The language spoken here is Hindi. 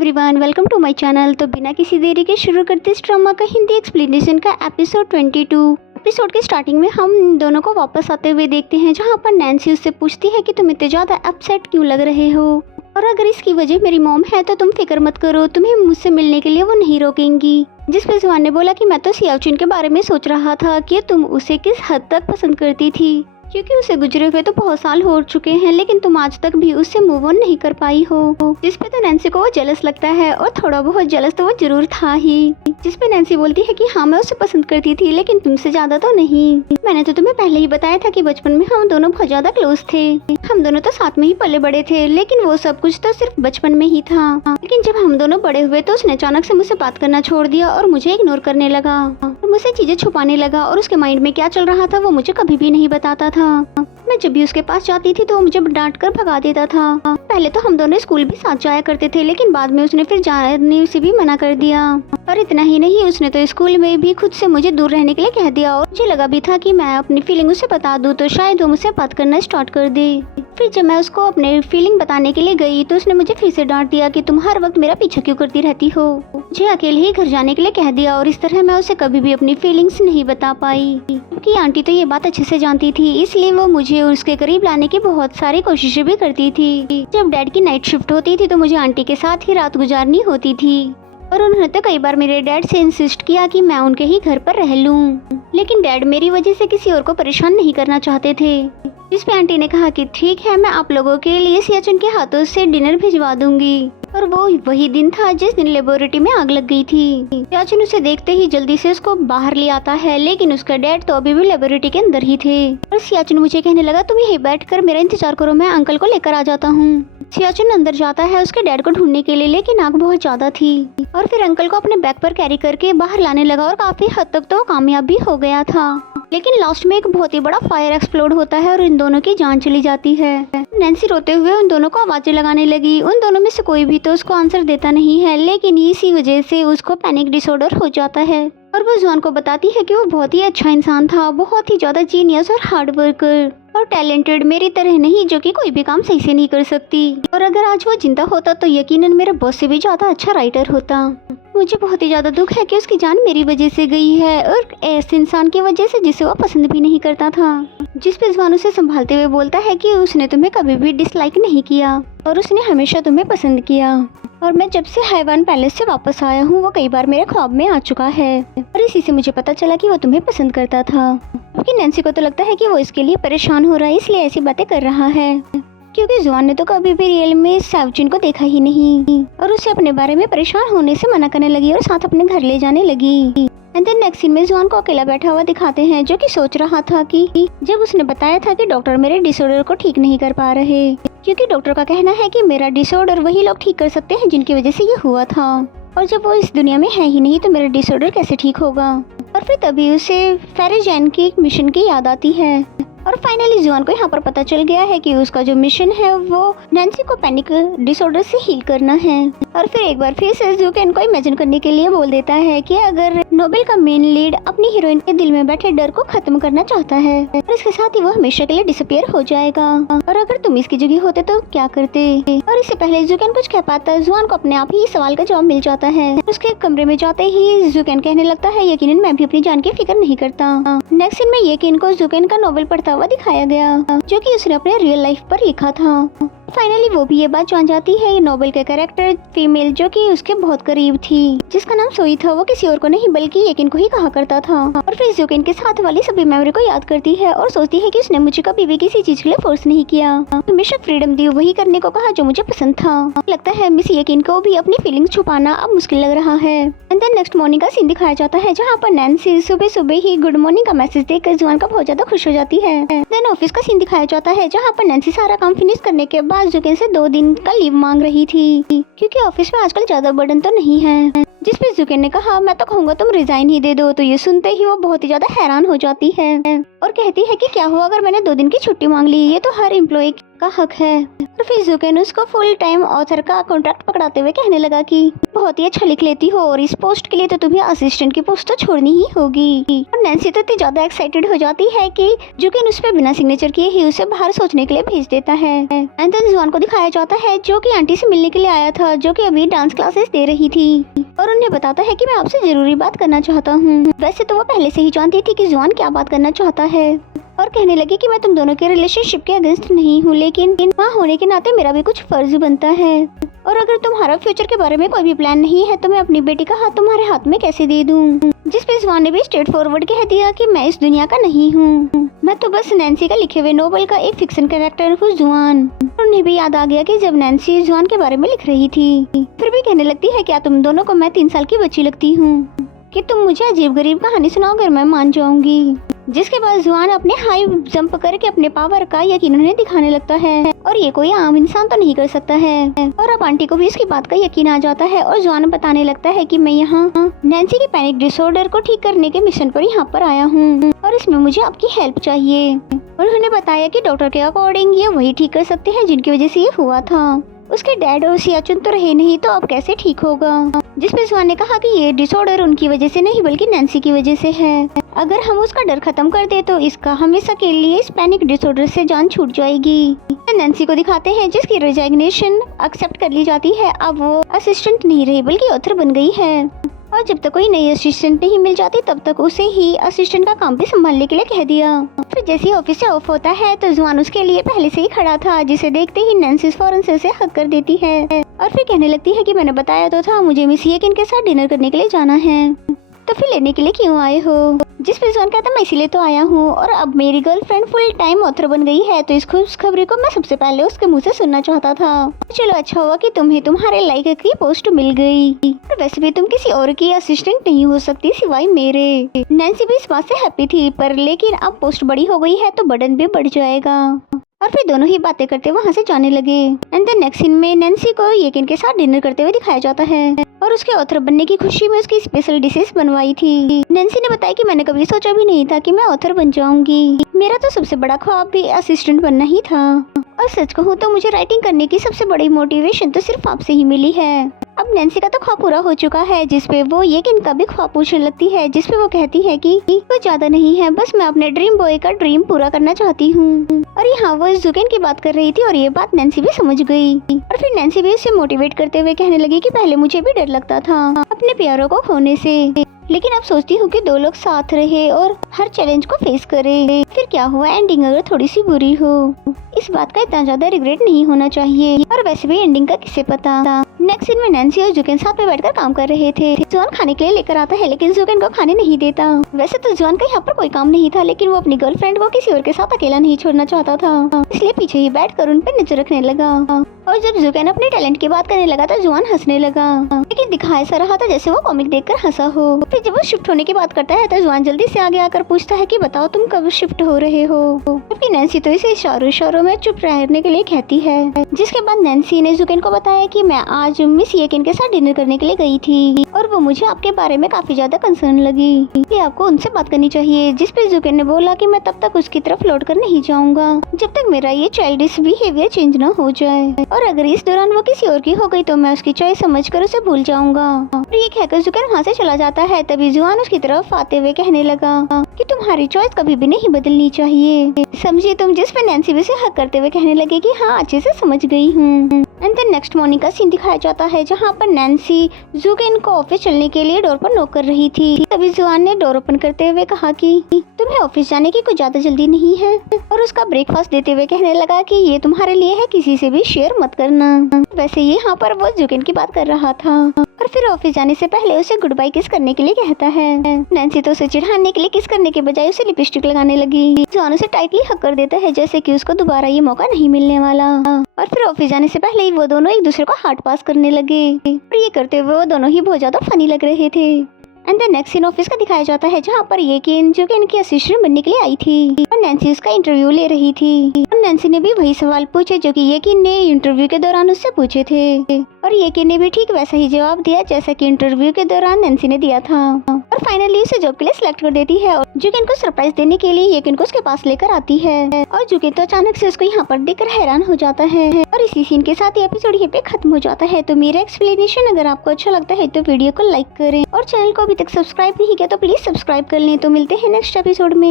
Everyone, welcome to my channel. तो बिना किसी देरी के शुरू करते इस ड्रामा का हिंदी एक्सप्लेनेशन का एपिसोड 22। एपिसोड के स्टार्टिंग में हम दोनों को वापस आते हुए देखते हैं, जहां पर नैन्सी उससे पूछती है कि तुम इतने ज़्यादा अपसेट क्यों लग रहे हो, और अगर इसकी वजह मेरी मॉम है तो तुम फिक्र मत करो, तुम्हें मुझसे मिलने के लिए वो नहीं रोकेंगी। जिस पे जुआन ने बोला कि मैं तो सियाचुन के बारे में सोच रहा था कि तुम उसे किस हद तक पसंद करती थी, क्योंकि उसे गुजरे हुए तो बहुत साल हो चुके हैं, लेकिन तुम आज तक भी उससे मूव ऑन नहीं कर पाई हो। जिस पे तो नैन्सी को वो जेलस लगता है, और थोड़ा बहुत जेलस तो वो जरूर था ही। जिस पे नैन्सी बोलती है कि हाँ मैं उसे पसंद करती थी, लेकिन तुमसे ज्यादा तो नहीं। मैंने तो तुम्हें पहले ही बताया था कि बचपन में हम दोनों बहुत ज्यादा क्लोज थे, हम दोनों तो साथ में ही पले बड़े थे, लेकिन वो सब कुछ तो सिर्फ बचपन में ही था। लेकिन जब हम दोनों बड़े हुए तो उसने अचानक से मुझसे बात करना छोड़ दिया और मुझे इग्नोर करने लगा, और मुझसे चीजें छुपाने लगा, और उसके माइंड में क्या चल रहा था वो मुझे कभी भी नहीं बताता था। मैं जब भी उसके पास जाती थी तो वो मुझे डांट कर भगा देता था। पहले तो हम दोनों स्कूल भी साथ जाया करते थे, लेकिन बाद में उसने फिर जाने से भी मना कर दिया। और इतना ही नहीं, उसने तो स्कूल में भी खुद से मुझे दूर रहने के लिए कह दिया, और मुझे लगा भी था कि मैं अपनी फीलिंग उसे बता दूं तो शायद वो मुझसे बात करना स्टार्ट कर दे। फिर जब मैं उसको अपने फीलिंग बताने के लिए गई तो उसने मुझे फिर से डांट दिया कि तुम हर वक्त मेरा पीछा क्यों करती रहती हो। मुझे अकेले ही घर जाने के लिए कह दिया, और इस तरह मैं उसे कभी भी अपनी फीलिंग्स नहीं बता पाई, क्योंकि आंटी तो ये बात अच्छे से जानती थी, इसलिए वो मुझे उसके करीब लाने की बहुत सारी कोशिशें भी करती थी। जब डैड की नाइट शिफ्ट होती थी तो मुझे आंटी के साथ ही रात गुजारनी होती थी, और उन्होंने तो कई बार मेरे डैड से इंसिस्ट किया कि मैं उनके ही घर पर रह लूं, लेकिन डैड मेरी वजह से किसी और को परेशान नहीं करना चाहते थे। जिस पे आंटी ने कहा कि ठीक है, मैं आप लोगों के लिए सियाचुन के हाथों से डिनर भिजवा दूंगी। और वो वही दिन था जिस दिन लेबोरेटरी में आग लग गई थी। सियाचुन उसे देखते ही जल्दी से उसको बाहर ले आता है, लेकिन उसका डैड तो अभी भी लेबोरेटरी के अंदर ही थे। और सियाचुन मुझे कहने लगा तुम यहीं बैठकर मेरा इंतजार करो, मैं अंकल को लेकर आ जाता हूँ। सियाचुन अंदर जाता है उसके डैड को ढूंढने के लिए, लेकिन आग बहुत ज्यादा थी, और फिर अंकल को अपने बैग पर कैरी करके बाहर लाने लगा, और काफी हद तक तो कामयाब भी हो गया था। लेकिन लास्ट में एक बहुत ही बड़ा फायर एक्सप्लोड होता है और इन दोनों की जान चली जाती है। नैन्सी रोते हुए उन दोनों को आवाजें लगाने लगी। उन दोनों में से कोई भी तो उसको आंसर देता नहीं है, लेकिन इसी वजह से उसको पैनिक डिसऑर्डर हो जाता है, और वो जुआन को बताती है कि वो बहुत ही अच्छा इंसान था, बहुत ही ज्यादा जीनियस और हार्ड वर्कर और टैलेंटेड, मेरी तरह नहीं जो कि कोई भी काम सही से नहीं कर सकती। और अगर आज वो जिंदा होता तो यकीनन मेरे बॉस से भी ज्यादा अच्छा राइटर होता। मुझे बहुत ही ज्यादा दुख है कि उसकी जान मेरी वजह से गई है, और ऐसे इंसान की वजह से जिसे वो पसंद भी नहीं करता था। जिस पे जुआन उसे संभालते हुए बोलता है कि उसने तुम्हें कभी भी डिसलाइक नहीं किया, और उसने हमेशा तुम्हें पसंद किया, और मैं जब से हैवान पैलेस से वापस आया हूँ वो कई बार मेरे ख्वाब में आ चुका है, और इसी से मुझे पता चला कि वो तुम्हें पसंद करता था। क्योंकि नैन्सी को तो लगता है कि वो इसके लिए परेशान हो रहा है, इसलिए ऐसी बातें कर रहा है, क्योंकि जुआन ने तो कभी भी रियल में सियाचुन को देखा ही नहीं, और उसे अपने बारे में परेशान होने से मना करने लगी और साथ अपने घर ले जाने लगी। एंड देन नेक्स्ट सीन में जुआन को अकेला बैठा हुआ दिखाते हैं, जो कि सोच रहा था कि जब उसने बताया था कि डॉक्टर मेरे डिसऑर्डर को ठीक नहीं कर पा रहे, क्योंकि डॉक्टर का कहना है कि मेरा डिसऑर्डर वही लोग ठीक कर सकते हैं जिनकी वजह से ये हुआ था, और जब वो इस दुनिया में है ही नहीं तो मेरा डिसऑर्डर कैसे ठीक होगा। और फिर तभी उसे फेरेजैन की एक मिशन की याद आती है, और फाइनली जुआन को यहाँ पर पता चल गया है कि उसका जो मिशन है वो नैन्सी को पैनिक डिसऑर्डर से हील करना है। और फिर एक बार फिर से जुकेन को इमेजिन करने के लिए बोल देता है कि अगर नोबेल का मेन लीड अपनी हीरोइन के दिल में बैठे डर को खत्म करना चाहता है, और इसके साथ ही वो हमेशा के लिए डिसअपियर हो जाएगा, और अगर तुम इसकी जगह होते तो क्या करते। और इससे पहले जुकेन कुछ कह पाता, जुआन को अपने आप ही सवाल का जवाब मिल जाता है। उसके कमरे में जाते ही जुकेन कहने लगता है यकीनन मैं भी अपनी जान की फिक्र नहीं करता। नेक्स्ट सीन में यकीन को जुकेन का नोवेल पढ़ता हुआ दिखाया गया, जो कि उसने अपने रियल लाइफ पर लिखा था। फाइनली वो भी ये बात जान जाती है, नोबेल के कैरेक्टर फीमेल जो कि उसके बहुत करीब थी, जिसका नाम सोई था, वो किसी और को नहीं बल्कि यकीन को ही कहा करता था। और फिर जुकेन के साथ वाली सभी मेमोरी को याद करती है और सोचती है कि उसने मुझे कभी भी किसी चीज के लिए फोर्स नहीं किया, हमेशा फ्रीडम दी, वही करने को कहा जो मुझे पसंद था। लगता है मिस यकीन को भी अपनी फीलिंग्स छुपाना अब मुश्किल लग रहा है। एंड देन नेक्स्ट मॉर्निंग का सीन दिखाया जाता है, जहाँ पर नैन्सी सुबह सुबह ही गुड मॉर्निंग का मैसेज देखकर जुआन का बहुत ज्यादा खुश हो जाती है। देन ऑफिस का सीन दिखाया जाता है, जहाँ पर नैन्सी सारा काम फिनिश करने के बाद जुकेन से 2 दिन का लीव मांग रही थी, क्योंकि ऑफिस में आजकल ज्यादा बर्डन तो नहीं है। जिस पे जुकेन ने कहा मैं तो कहूँगा तुम रिजाइन ही दे दो, तो ये सुनते ही वो बहुत ही ज्यादा हैरान हो जाती है और कहती है कि क्या हुआ अगर मैंने 2 दिन की छुट्टी मांग ली, ये तो हर एम्प्लॉय का हक है। और फिर जुकेन उसको फुल टाइम ऑथर का कॉन्ट्रैक्ट पकड़ाते हुए कहने लगा कि बहुत ही अच्छा लिख लेती हो और इस पोस्ट के लिए तो तुम्हें असिस्टेंट की पोस्ट तो छोड़नी ही होगी। और नैन्सी तो इतनी ज्यादा एक्साइटेड हो जाती है कि जुकेन उस पर बिना सिग्नेचर किए ही उसे बाहर सोचने के लिए भेज देता है। एंड देन जुआन को दिखाया जाता है जो कि आंटी से मिलने के लिए आया था, जो कि अभी डांस क्लासेस दे रही थी, और उन्हें बताता है कि मैं आपसे जरूरी बात करना चाहता हूँ। वैसे तो वो पहले से ही जानती थी कि जुआन क्या बात करना चाहता है और कहने लगी कि मैं तुम दोनों के रिलेशनशिप के अगेंस्ट नहीं हूँ, लेकिन माँ होने के नाते मेरा भी कुछ फर्ज बनता है, और अगर तुम्हारा फ्यूचर के बारे में कोई भी प्लान नहीं है तो मैं अपनी बेटी का हाथ तुम्हारे हाथ में कैसे दे दूँ। जिस पे जुआन ने भी स्ट्रेट फॉरवर्ड कह दिया कि मैं इस दुनिया का नहीं हूँ, मैं तो बस नैन्सी का लिखे हुए नोवेल का एक फिक्शन कैरेक्टर हूँ जुआन। उन्हें भी याद आ गया कि जब नैन्सी जुआन के बारे में लिख रही थी, फिर भी कहने लगती है क्या तुम दोनों को मैं 3 साल की बच्ची लगती हूँ कि तुम मुझे अजीब गरीब कहानी सुनाओगे और मैं मान जाऊंगी। जिसके बाद जुआन अपने हाई जंप करके अपने पावर का यकीन उन्हें दिखाने लगता है, और ये कोई आम इंसान तो नहीं कर सकता है। और अब आंटी को भी इसकी बात का यकीन आ जाता है और जुआन बताने लगता है कि मैं यहाँ नैन्सी के पैनिक डिसऑर्डर को ठीक करने के मिशन पर यहाँ पर आया हूँ और इसमें मुझे आपकी हेल्प चाहिए। उन्होंने बताया कि डॉक्टर के अकॉर्डिंग ये वही ठीक कर सकते हैं जिनकी वजह से ये हुआ था। उसके डैड और सियाचुन तो रहे नहीं तो अब कैसे ठीक होगा। जिसपे जुआन ने कहा कि ये डिसऑर्डर उनकी वजह से नहीं बल्कि नैन्सी की वजह से है। अगर हम उसका डर खत्म कर दे तो इसका हमेशा के लिए इस पैनिक डिसऑर्डर से जान छूट जाएगी। नैन्सी को दिखाते हैं जिसकी रिजाइग्नेशन एक्सेप्ट कर ली जाती है। अब वो असिस्टेंट नहीं रही बल्कि ऑथर बन गई है, और जब तक कोई नई असिस्टेंट नहीं मिल जाती तब तक उसे ही असिस्टेंट का काम भी संभालने के लिए कह दिया। फिर जैसे ही ऑफिस से ऑफ होता है तो जुआन उसके लिए पहले से ही खड़ा था, जिसे देखते ही नैन्सी फौरन से उसे हक कर देती है और फिर कहने लगती है कि मैंने बताया तो था मुझे मिस येकिन के साथ डिनर करने के लिए जाना है, तो फिर लेने के लिए क्यों आए हो। जिस पे जुआन कहता मैं इसीलिए तो आया हूँ, और अब मेरी गर्लफ्रेंड फुल टाइम ऑथर बन गई है तो इस खुशखबरी को मैं सबसे पहले उसके मुंह से सुनना चाहता था। चलो अच्छा हुआ कि तुम्हें तुम्हारे लाइक की पोस्ट मिल गई, और वैसे भी तुम किसी और की असिस्टेंट नहीं हो सकती सिवाय मेरे। नैन्सी भी इस बात से हैप्पी थी, पर लेकिन अब पोस्ट बड़ी हो गई है तो बर्डन भी बढ़ जाएगा। और फिर दोनों ही बातें करते वहाँ से जाने लगे। एंड देन नेक्स्ट सीन में नैन्सी को येकिन के साथ डिनर करते हुए दिखाया जाता है, और उसके ऑथर बनने की खुशी में उसकी स्पेशल डिशेस बनवाई थी। नैन्सी ने बताया कि मैंने कभी सोचा भी नहीं था कि मैं ऑथर बन जाऊंगी, मेरा तो सबसे बड़ा ख्वाब भी असिस्टेंट बनना ही था, और सच कहूँ तो मुझे राइटिंग करने की सबसे बड़ी मोटिवेशन तो सिर्फ आपसे ही मिली है। अब नैन्सी का तो ख्वाब पूरा हो चुका है, जिसपे वो येकिन का भी ख्वाब पूछने लगती है, जिसपे वो कहती है कि कुछ ज्यादा नहीं है, बस मैं अपने ड्रीम बॉय का ड्रीम पूरा करना चाहती हूँ। और यहाँ वो जुकेन की बात कर रही थी और ये बात नैन्सी भी समझ गई, और फिर नैन्सी भी उसे मोटिवेट करते हुए कहने लगी कि पहले मुझे भी डर लगता था अपने प्यारों को खोने से, लेकिन अब सोचती हूँ कि 2 लोग साथ रहे और हर चैलेंज को फेस करे, फिर क्या हुआ एंडिंग अगर थोड़ी सी बुरी हो, इस बात का इतना ज्यादा रिग्रेट नहीं होना चाहिए, और वैसे भी एंडिंग का किसे पता। नेक्स्ट सीन में नैन्सी और जुकेन साथ में बैठकर काम कर रहे थे। जुआन खाने के लिए लेकर आता है लेकिन जुकेन को खाने नहीं देता। वैसे तो जुआन का यहाँ पर कोई काम नहीं था, लेकिन वो अपनी गर्लफ्रेंड को किसी और के साथ अकेला नहीं छोड़ना चाहता था, इसलिए पीछे ही बैठकर उन पर नजर रखने लगा। और जब जुकेन अपने टैलेंट की बात करने लगा तो जुआन हंसने लगा, लेकिन दिखाया ऐसा रहा था जैसे वो कॉमिक देखकर हंसा हो। फिर जब वो शिफ्ट होने की बात करता है तो जुआन जल्दी से आगे आकर पूछता है कि बताओ तुम कब शिफ्ट हो रहे हो, जबकि नैन्सी तो इसे इशारों में चुप रहने के लिए कहती है। जिसके बाद नैन्सी ने जुकेन को बताया कि मैं आज मिस येकिन के साथ डिनर करने के लिए गई थी और वो मुझे आपके बारे में काफी ज्यादा कंसर्न लगी, कि आपको उनसे बात करनी चाहिए। जिस पे जुकेन ने बोला कि मैं तब तक उसकी तरफ लौट कर नहीं जाऊंगा जब तक मेरा ये चाइल्डिश बिहेवियर चेंज न हो जाए, और अगर इस दौरान वो किसी और की हो गई तो मैं उसकी चॉइस समझकर उसे भूल जाऊंगा। और ये कहकर जुकेन वहाँ से चला जाता है। तभी जुआन उसकी तरफ आते हुए कहने लगा कि तुम्हारी चॉइस कभी भी नहीं बदलनी चाहिए, समझिए तुम। जिस पे नैन्सी भी उसे हक करते हुए कहने लगे कि हाँ अच्छे से समझ गई हूँ। एंड देन नेक्स्ट मॉर्निंग का सीन दिखाया जाता है जहाँ पर नैन्सी जुकेन को ऑफिस चलने के लिए डोर पर नॉक कर रही थी। तभी जुआन ने डोर ओपन करते हुए कहा कि तुम्हें ऑफिस जाने की कुछ ज्यादा जल्दी नहीं है, और उसका ब्रेकफास्ट देते हुए कहने लगा कि ये तुम्हारे लिए है, किसी से भी शेयर मत करना। वैसे यहाँ पर वो जुकेन की बात कर रहा था, और फिर ऑफिस जाने से पहले उसे गुड बाय किस करने के लिए कहता है। नैन्सी तो उसे चिढ़ाने के लिए किस करने के बजाय उसे लिपस्टिक लगाने लगी। जुआन उसे टाइटली हक कर देता है जैसे कि उसको दोबारा ये मौका नहीं मिलने वाला, और फिर ऑफिस जाने से पहले ही वो दोनों एक दूसरे को हार्ट पास करने लगे, और ये करते हुए वो दोनों ही बहुत ज्यादा फनी लग रहे थे। And the next scene office का दिखाया जाता है जहाँ पर येकिन जो कि इनकी असिस्टेंट बनने के लिए आई थी, और नैन्सी उसका इंटरव्यू ले रही थी, और नैन्सी ने भी वही सवाल पूछे जो कि येकिन ने इंटरव्यू के दौरान उससे पूछे थे। और येकिन ने भी ठीक वैसा ही जवाब दिया जैसा कि इंटरव्यू के दौरान नैन्सी ने दिया था और फाइनली उसे जॉब के लिए सिलेक्ट कर देती है और जुकिन को सरप्राइज देने के लिए येकिन को उसके पास लेकर आती है और जुकिन तो अचानक से उसको यहाँ पर देखकर हैरान हो जाता है और इसी सीन के साथ ये एपिसोड यहाँ पे खत्म हो जाता है। तो मेरा एक्सप्लेनेशन अगर आपको अच्छा लगता है तो वीडियो को लाइक करें और चैनल को अभी तक सब्सक्राइब नहीं किया तो प्लीज सब्सक्राइब कर लें। तो मिलते हैं नेक्स्ट एपिसोड में।